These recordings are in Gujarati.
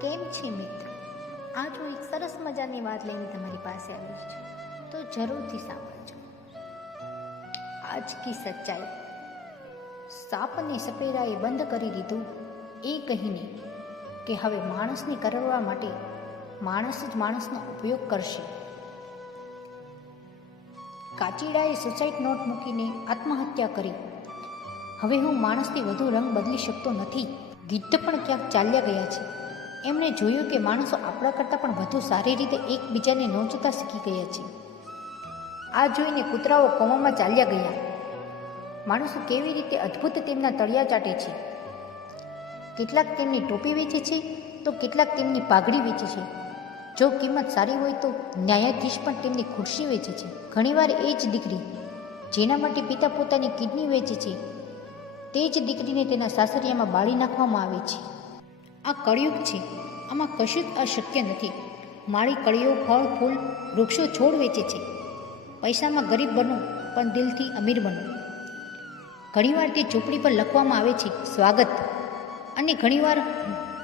કેમ છે મિત્ર? આજ હું એક સરસ મજાની વાત લઈને તમારી પાસે આવી છું, તો જરૂરથી સાંભળજો. આજ કી સચ્ચાઈ. સાપને સપેરાએ બંધ કરી દીધું એ કહીને કે હવે માણસને કરવા માટે માણસ જ માણસનો ઉપયોગ કરશે. કાચીડાએ સુસાઇડ નોટ મૂકીને આત્મહત્યા કરી. હવે હું માણસથી વધુ રંગ બદલી શકતો નથી. ગીધ પણ ક્યાંક ચાલ્યા ગયા છે. એમણે જોયું કે માણસો આપણા કરતાં પણ વધુ સારી રીતે એકબીજાને નોંચતા શીખી ગયા છે. આ જોઈને કૂતરાઓ કોમામાં ચાલ્યા ગયા. માણસો કેવી રીતે અદ્ભુત તેમના તળિયા ચાટે છે. કેટલાક તેમની ટોપી વેચે છે તો કેટલાક તેમની પાઘડી વેચે છે. જો કિંમત સારી હોય તો ન્યાયાધીશ પણ તેમની ખુરશી વેચે છે. ઘણીવાર એ જ દીકરી જેના માટે પિતા પોતાની કિડની વેચે છે, તે જ દીકરીને તેના સાસરિયામાં બાળી નાખવામાં આવે છે. આ કળિયુગ છે. આમાં કશું જ અશક્ય નથી. માળી કળીઓ, ફળ, ફૂલ, વૃક્ષો, છોડ વેચે છે. પૈસામાં ગરીબ બનો પણ દિલથી અમીર બનો. ઘણીવાર તે ઝૂંપડી પર લખવામાં આવે છે સ્વાગત, અને ઘણીવાર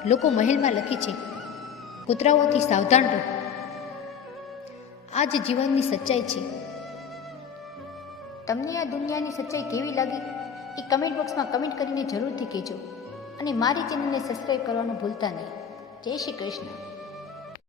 લોકો મહેલમાં લખે છે કૂતરાઓથી સાવધાન રહો. આ જ જીવનની સચ્ચાઈ છે. તમને આ દુનિયાની સચ્ચાઈ કેવી લાગી એ કમેન્ટ બોક્સમાં કમેન્ટ કરીને જરૂરથી કહેજો, અને મારી ચેનલને સબસ્ક્રાઈબ કરવાનું ભૂલતા નહીં. જય શ્રી કૃષ્ણ.